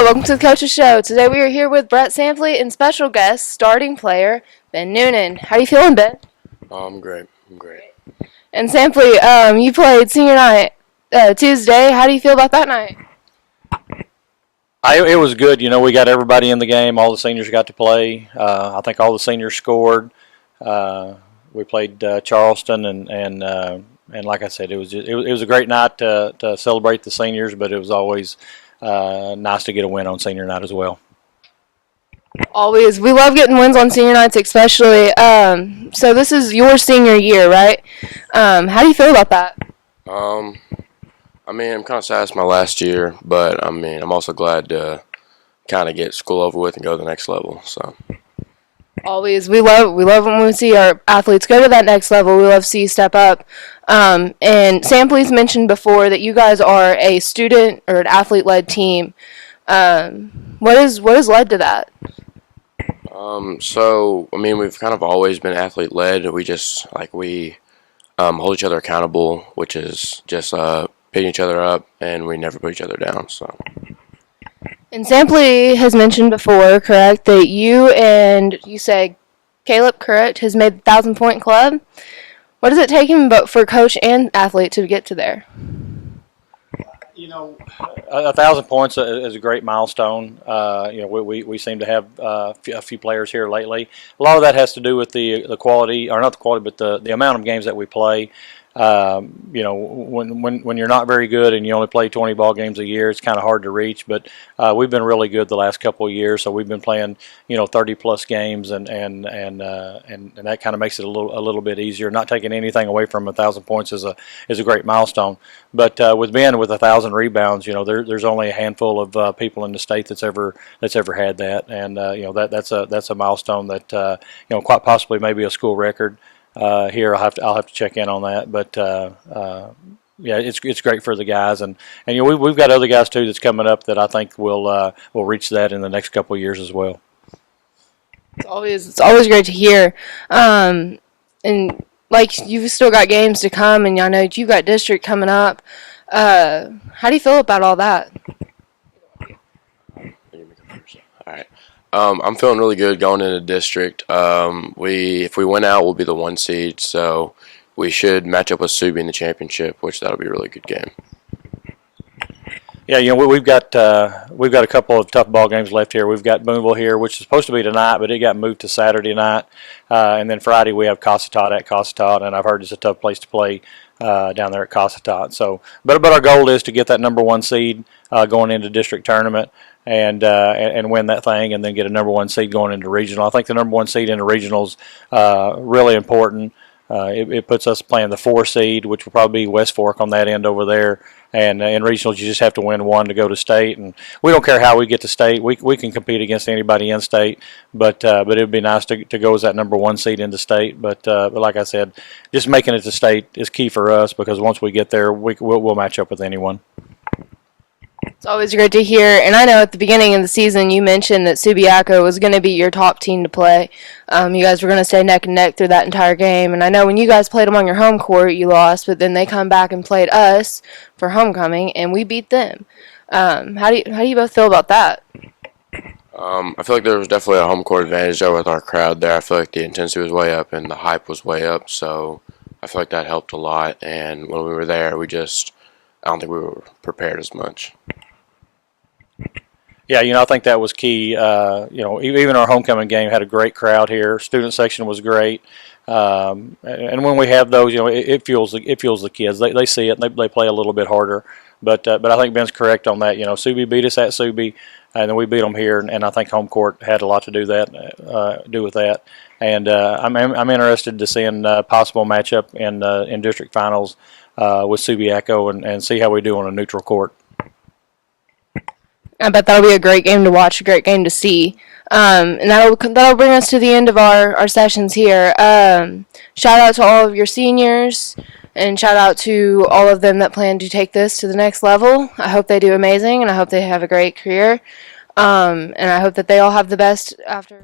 Hello, welcome to the Coach's Show. Today we are here with Brett Sampley and special guest, starting player, Ben Noonan. How are you feeling, Ben? Oh, I'm great. And Sampley, you played senior night Tuesday. How do you feel about that night? It was good. We got everybody in the game. All the seniors got to play. I think all the seniors scored. We played Charleston, and like I said, it was a great night to celebrate the seniors. But it was always nice to get a win on senior night as well. Always. We love getting wins on senior nights, especially. So this is your senior year, right? How do you feel about that? I'm kind of sad it's my last year, but I'm also glad to kind of get school over with and go to the next level. So. Always. We love when we see our athletes go to that next level. We love to see you step up. And Sampley's mentioned before that you guys are a student or an athlete-led team. What has led to that? We've kind of always been athlete-led. We just we hold each other accountable, which is just picking each other up, and we never put each other down. So. And Sampley has mentioned before, correct, that you say Caleb, correct, has made the 1,000-point club. What does it take him for coach and athlete to get to there? 1,000 points is a great milestone. We seem to have a few players here lately. A lot of that has to do with the quality, or not the quality, but the amount of games that we play. When you're not very good and you only play 20 ball games a year, it's kind of hard to reach. But we've been really good the last couple of years, so we've been playing 30 plus games, and that kind of makes it a little bit easier. Not taking anything away from 1,000 points is a great milestone. But with Ben with 1,000 rebounds, there's only a handful of people in the state that's ever had that, and that's a milestone that quite possibly maybe a school record. Here I'll have to check in on that, but yeah, it's great for the guys, and we've got other guys too that's coming up that I think will reach that in the next couple of years as well. It's always great to hear, and like you've still got games to come, and I know you've got district coming up. How do you feel about all that? All right. I'm feeling really good going into district. If we win out, we'll be the 1 seed, so we should match up with Subi in the championship, which that'll be a really good game. Yeah, we've got a couple of tough ball games left here. We've got Boonville here, which is supposed to be tonight, but it got moved to Saturday night, and then Friday we have Cossatot at Cossatot, and I've heard it's a tough place to play down there at Cossatot. So, but our goal is to get that number 1 seed going into district tournament. And win that thing, and then get a number 1 seed going into regional. I think the number 1 seed into regionals really important. It puts us playing the 4 seed, which will probably be West Fork on that end over there. And in regionals, you just have to win 1 to go to state. And we don't care how we get to state. We can compete against anybody in state, but it would be nice to go as that number 1 seed into state. But like I said, just making it to state is key for us, because once we get there, we'll match up with anyone. It's always great to hear, and I know at the beginning of the season you mentioned that Subiaco was going to be your top team to play. You guys were going to stay neck and neck through that entire game, and I know when you guys played them on your home court, you lost, but then they come back and played us for homecoming, and we beat them. How do you both feel about that? I feel like there was definitely a home court advantage there with our crowd there. I feel like the intensity was way up and the hype was way up, so I feel like that helped a lot. And when we were there, I don't think we were prepared as much. Yeah, I think that was key. Even our homecoming game had a great crowd here. Student section was great, and when we have those, it fuels the kids. They see it, and they play a little bit harder. But I think Ben's correct on that. Subi beat us at Subi, and then we beat them here, and I think home court had a lot to do with that. And I'm interested to see a possible matchup in district finals with Subiaco and see how we do on a neutral court. I bet that'll be a great game to watch, a great game to see. And that'll bring us to the end of our sessions here. Shout out to all of your seniors, and shout out to all of them that plan to take this to the next level. I hope they do amazing, and I hope they have a great career. And I hope that they all have the best after.